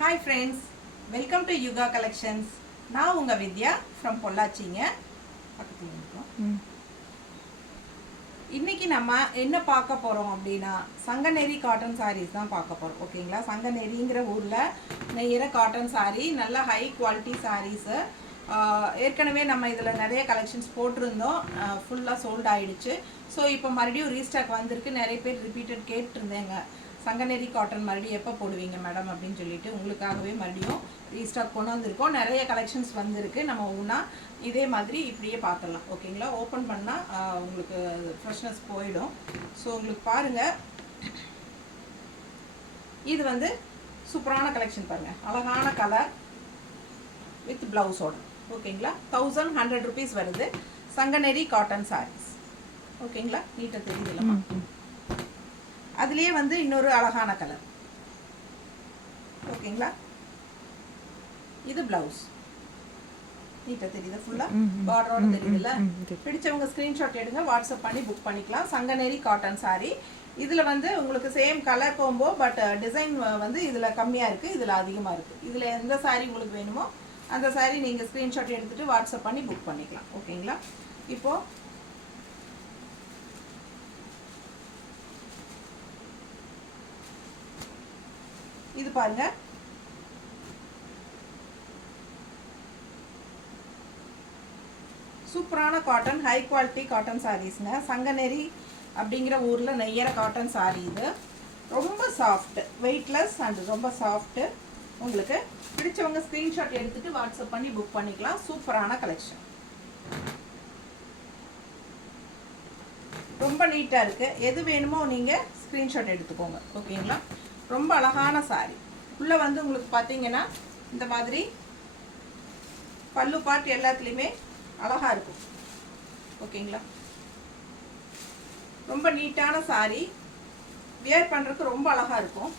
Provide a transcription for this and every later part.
Hi friends, welcome to Yuga Collections. நான் உங்க வித்யா from பொள்ளாச்சிங்க. பக்கத்துல இருக்கோம். இன்னைக்கு நம்ம என்ன பார்க்க போறோம் அப்படின்னா சங்கநேரி காட்டன் sarees தான் பார்க்க போறோம். ஓகேங்களா? சங்கநேரிங்கிற ஊர்ல நெய்யற காட்டன் saree நல்ல ஹை குவாலிட்டி sarees. ஏற்கனவே நம்ம இதில் நிறைய கலெக்ஷன்ஸ் போட்டிருந்தோம், ஃபுல்லாக சோல்ட் ஆயிடுச்சு. ஸோ இப்போ மறுபடியும் ரீஸ்டாக் வந்திருக்கு. நிறைய பேர் ரிப்பீட்டட் கேட்டிருந்தேங்க, சங்கநேரி காட்டன் மறுபடியும் எப்போ போடுவீங்க மேடம் அப்படின்னு சொல்லிட்டு. உங்களுக்காகவே மறுபடியும் ரீஸ்டாக் கொண்டு வந்திருக்கோம். நிறைய கலெக்ஷன்ஸ் வந்திருக்கு. நம்ம ஒன்றா இதே மாதிரி இப்படியே பார்த்துடலாம். ஓகேங்களா? ஓப்பன் பண்ணால் உங்களுக்கு ஃப்ரெஷ்னஸ் போயிடும். ஸோ உங்களுக்கு பாருங்கள், இது வந்து சூப்பரான கலெக்ஷன் பாருங்கள். அழகான கலர் வித் ப்ளவுஸோட. ஓகேங்களா? 1100 rupees வருது. சங்கநேரி காட்டன் சாரீஸ். ஓகேங்களா? நீட்டாக தெரியுதுல்லம்மா. அதுலேயே வந்து இன்னொரு அழகான கலர். ஓகேங்களா? இது ப்ளவுஸ். நீட்டாக தெரியுது, ஃபுல்லாக பார்டரோட தெரியுதுல்ல. பிடிச்சவங்க ஸ்க்ரீன்ஷாட் எடுங்க, வாட்ஸ்அப் பண்ணி புக் பண்ணிக்கலாம். சங்கநேரி காட்டன் சாரீ. இதில் வந்து உங்களுக்கு same colour combo, but design வந்து இதில் கம்மியாக இருக்குது, இதில் அதிகமாக இருக்குது. இதில் எந்த சாரீ உங்களுக்கு வேணுமோ அந்த சாரீ நீங்கள் ஸ்க்ரீன்ஷாட் எடுத்துகிட்டு வாட்ஸ்அப் பண்ணி புக் பண்ணிக்கலாம். ஓகேங்களா? இப்போது இது பாருங்க, சூப்பரான cotton high quality cotton சாரீஸ்ங்க. Sanganeri அப்படிங்கிற ஊரில் நெய்யற காட்டன் சாரீ. இது ரொம்ப சாஃப்ட், வெயிட்லெஸ் அண்ட் ரொம்ப சாஃப்ட்டு. உங்களுக்கு பிடிச்சவங்க ஸ்க்ரீன்ஷாட் எடுத்துட்டு வாட்ஸ்அப் பண்ணி புக் பண்ணிக்கலாம். சூப்பரான கலெக்ஷன், ரொம்ப நீட்டாக இருக்குது. எது வேணுமோ நீங்கள் ஸ்க்ரீன்ஷாட் எடுத்துக்கோங்க. ஓகேங்களா? ரொம்ப அழகான சாரீ. உள்ளே வந்து உங்களுக்கு பார்த்தீங்கன்னா இந்த மாதிரி பல்லு பாட்டு எல்லாத்துலேயுமே அழகாக இருக்கும். ஓகேங்களா? ரொம்ப நீட்டான சாரீ, வியர் பண்ணுறதுக்கு ரொம்ப அழகாக இருக்கும்.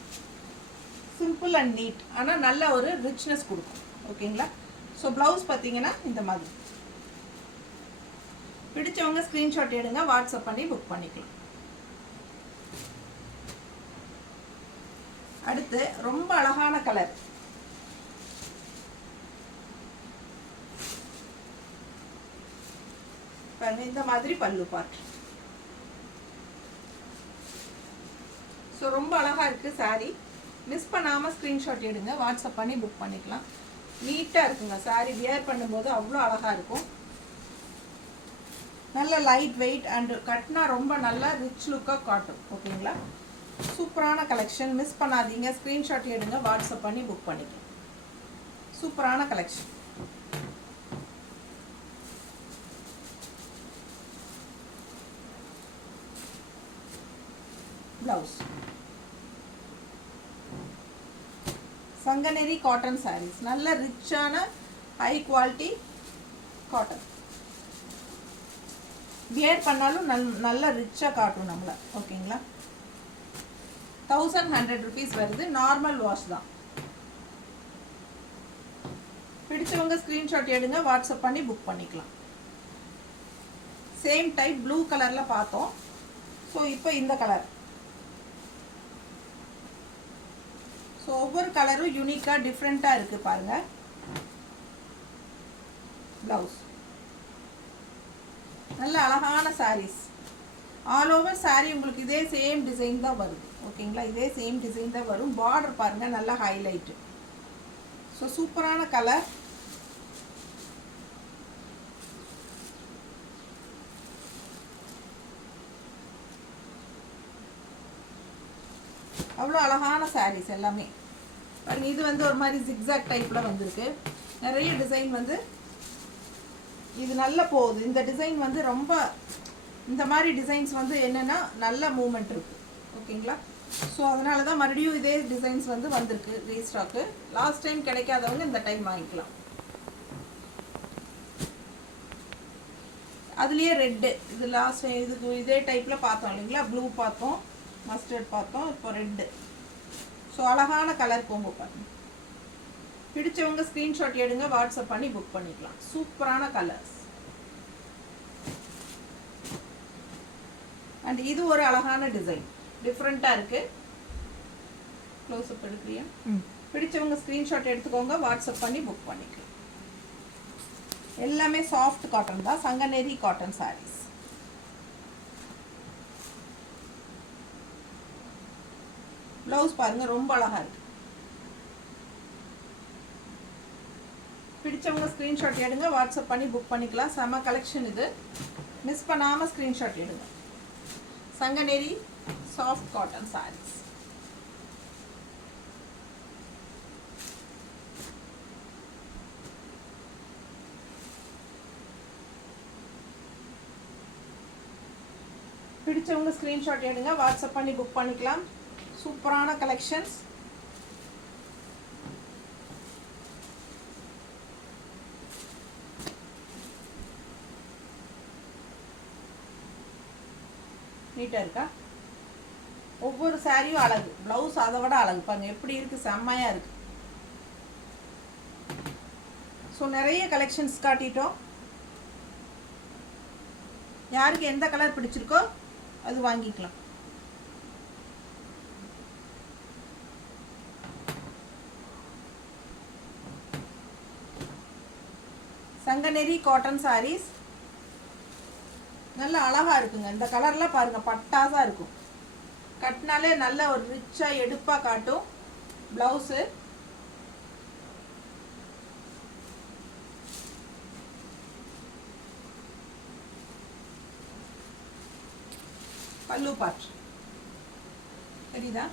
சிம்பிள் அண்ட் நீட், ஆனால் நல்ல ஒரு ரிச்னஸ் கொடுக்கும். ஓகேங்களா? ஸோ ப்ளவுஸ் பார்த்தீங்கன்னா இந்த மாதிரி. பிடிச்சவங்க ஸ்க்ரீன்ஷாட் எடுங்க, வாட்ஸ்அப் பண்ணி புக் பண்ணிக்கலாம். அடுத்து ரொம்ப அழகான கலர். பாருங்க, இந்த மாதிரி பல்லு பார்ட். ஸோ ரொம்ப அழகா இருக்கு சாரீ. மிஸ் பண்ணாமல் ஸ்க்ரீன்ஷாட் எடுங்க, வாட்ஸ்அப் பண்ணி புக் பண்ணிக்கலாம். நீட்டாக இருக்குங்க சாரீ. வியர் பண்ணும்போது அவ்வளோ அழகாக இருக்கும். நல்ல லைட் வெயிட் அண்ட் கட்னா ரொம்ப நல்லா ரிச் லுக்காக காட்டும். ஓகேங்களா? சூப்பரான கலெக்ஷன், மிஸ் பண்ணாதீங்க. ஸ்க்ரீன்ஷாட் எடுங்க, வாட்ஸ்அப் பண்ணி புக் பண்ணிக்கலாம். சூப்பரான collection. Blouse Sanganeri cotton sarees. நல்ல ரிச்சான ஹை குவாலிட்டி காட்டன். வியர் பண்ணாலும் நல்ல ரிச்சாக காட்டும் நம்மளை. ஓகேங்களா? 1100 rupees வருது. நார்மல் வாஷ் தான். பிடிச்சவங்க ஸ்க்ரீன்ஷாட் எடுங்க, வாட்ஸ்அப் பண்ணி புக் பண்ணிக்கலாம். சேம் டைப் ப்ளூ கலரில் பார்த்தோம். ஸோ இப்போ இந்த கலர். ஸோ ஒவ்வொரு கலரும் யூனிக்காக டிஃப்ரெண்ட்டாக இருக்குது பாருங்கள். ப்ளவுஸ் நல்ல அழகான சாரீஸ். ஆல் ஓவர் சாரீ உங்களுக்கு இதே சேம் டிசைன் தான் வருது. ஓகேங்களா? இதே சேம் டிசைன் தான் வரும். பார்டர் பாருங்கள், நல்லா ஹைலைட்டு. ஸோ சூப்பரான கலர். அவ்வளோ அழகான சாரீஸ் எல்லாமே பாருங்க. இது வந்து ஒரு மாதிரி ஜிக்ஸாக் டைப்பில் வந்திருக்கு. நிறைய டிசைன் வந்து இது நல்லா போகுது. இந்த டிசைன் வந்து ரொம்ப, இந்த மாதிரி டிசைன்ஸ் வந்து என்னென்னா நல்ல மூமெண்ட் இருக்குது. ஓகேங்களா? ஸோ அதனால தான் மறுபடியும் இதே டிசைன்ஸ் வந்து வந்திருக்கு ரீஸ்டாக்கு. லாஸ்ட் டைம் கிடைக்காதவங்க இந்த டைம் வாங்கிக்கலாம். அதுலேயே ரெட்டு, இது லாஸ்ட் இதுக்கு இதே டைப்பில் பார்த்தோம் இல்லைங்களா? ப்ளூ பார்த்தோம், மஸ்டர்ட் பார்த்தோம், இப்போ ரெட்டு. ஸோ அழகான கலர் கோம்போ பாருங்க. பிடிச்சவங்க ஸ்க்ரீன்ஷாட் எடுங்க, வாட்ஸ்அப் பண்ணி புக் பண்ணிக்கலாம். சூப்பரான கலர்ஸ். அண்ட் இது ஒரு அழகான டிசைன், டிஃப்ரெண்ட்டாக இருக்குது. க்ளோஸ் அப் எடுக்கிறியா? பிடிச்சவங்க ஸ்க்ரீன்ஷாட் எடுத்துக்கோங்க, வாட்ஸ்அப் பண்ணி புக் பண்ணிக்கலாம். எல்லாமே சாஃப்ட் காட்டன் தான், சங்கநேரி காட்டன் சாரீஸ். ப்ளவுஸ் பாருங்க, ரொம்ப அழகா இருக்கு. பிடிச்சவங்க ஸ்க்ரீன்ஷாட் எடுங்க, வாட்ஸ்அப் பண்ணி புக் பண்ணிக்கலாம். செம கலெக்ஷன் இது, மிஸ் பண்ணாமல் ஸ்க்ரீன்ஷாட் எடுங்க. Sanganeri soft cotton saris. பிடிச்சவங்க ஸ்க்ரீன்ஷாட் எடுங்க, வாட்ஸ்அப் பண்ணி புக் பண்ணிக்கலாம். சூப்பரான கலெக்ஷன்ஸ். நீட்டாக இருக்கா? ஒவ்வொரு சாரியும் அழகு, ப்ளவுஸ் அதை விட அழகு பாருங்க எப்படி இருக்குது, செம்மையாக இருக்குது. ஸோ நிறைய கலெக்ஷன்ஸ் காட்டிட்டோம். யாருக்கு எந்த கலர் பிடிச்சிருக்கோ அது வாங்கிக்கலாம். சங்கநேரி காட்டன் சாரீஸ் நல்ல அழகா இருக்குங்க. இந்த கலர்லாம் பாருங்க, பட்டாசா இருக்கும். கட்டினாலே நல்ல ஒரு ரிச்சா எடுப்பா காட்டும். பிளவுஸு பல்லு பார்ட் தெரியுதா?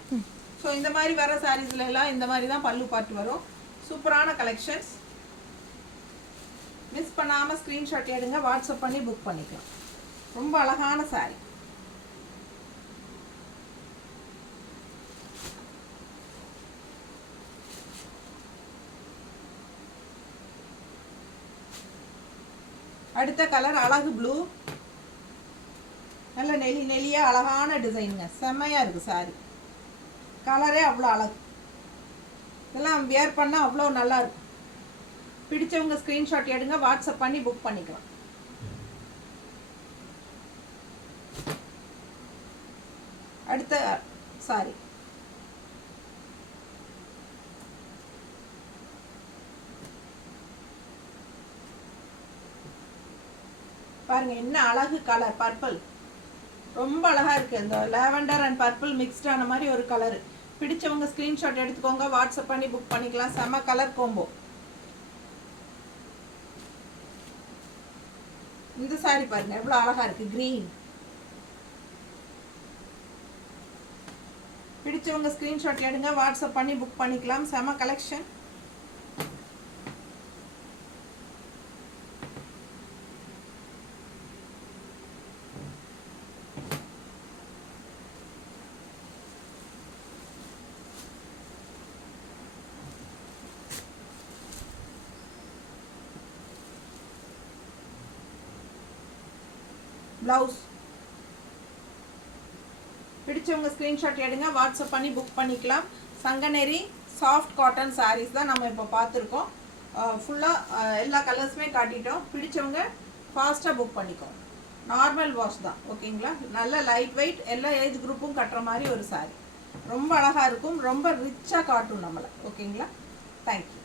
ஸோ இந்த மாதிரி வர சாரீஸ்ல எல்லாம் இந்த மாதிரி தான் பல்லு பார்ட் வரும். சூப்பரான கலெக்ஷன்ஸ். மிஸ் பண்ணாமல் ஸ்க்ரீன்ஷாட் எடுங்க, வாட்ஸ்அப் பண்ணி புக் பண்ணிக்கலாம். ரொம்ப அழகான சாரீ. அடுத்த கலர் அழகு ப்ளூ. நல்ல நெளி நெளியா அழகான டிசைனுங்க, செம்மையா இருக்கு சாரி. கலரே அவ்வளோ அழகு. இதெல்லாம் வியர் பண்ணால் அவ்வளோ நல்லா இருக்கும். பிடிச்சவங்க ஸ்க்ரீன்ஷாட் எடுங்க, வாட்ஸ்அப் பண்ணி புக் பண்ணிக்கலாம். அடுத்த சாரி பாருங்க, என்ன அழகு கலர், பர்பிள். ரொம்ப அழகா இருக்கு. இந்த லாவெண்டர் அண்ட் பர்பிள் மிக்ஸ்ட் ஆன மாதிரி ஒரு கலர். பிடிச்சவங்க ஸ்கிரீன்ஷாட் எடுத்துக்கோங்க, வாட்ஸ்அப் பண்ணி புக் பண்ணிக்கலாம். செம கலர் கோம்போ. இந்த சாரி பாருங்க எவ்வளவு அழகா இருக்கு, கிரீன். பிடிச்சவங்க ஸ்கிரீன்ஷாட் எடுங்க, வாட்ஸ்அப் பண்ணி புக் பண்ணிக்கலாம். செம கலெக்ஷன். பிளவுஸ் பிடிச்சவங்க ஸ்கிரீன்ஷாட் எடுங்க, வாட்ஸ்அப் பண்ணி புக் பண்ணிக்கலாம். சங்கநேரி சாஃப்ட் காட்டன் சாரீஸ் தான் நம்ம இப்போ பார்த்துருக்கோம். ஃபுல்லாக எல்லா கலர்ஸுமே காட்டிட்டோம். பிடிச்சவங்க ஃபாஸ்ட்டாக புக் பண்ணிக்கோங்க. நார்மல் வாஷ் தான், ஓகேங்களா? நல்ல லைட் வெயிட், எல்லா ஏஜ் குரூப்பும் கட்டுற மாதிரி ஒரு சாரீ. ரொம்ப அழகாக இருக்கும், ரொம்ப ரிச்சாக காட்டும் நம்மளை, ஓகேங்களா? தேங்க்யூ.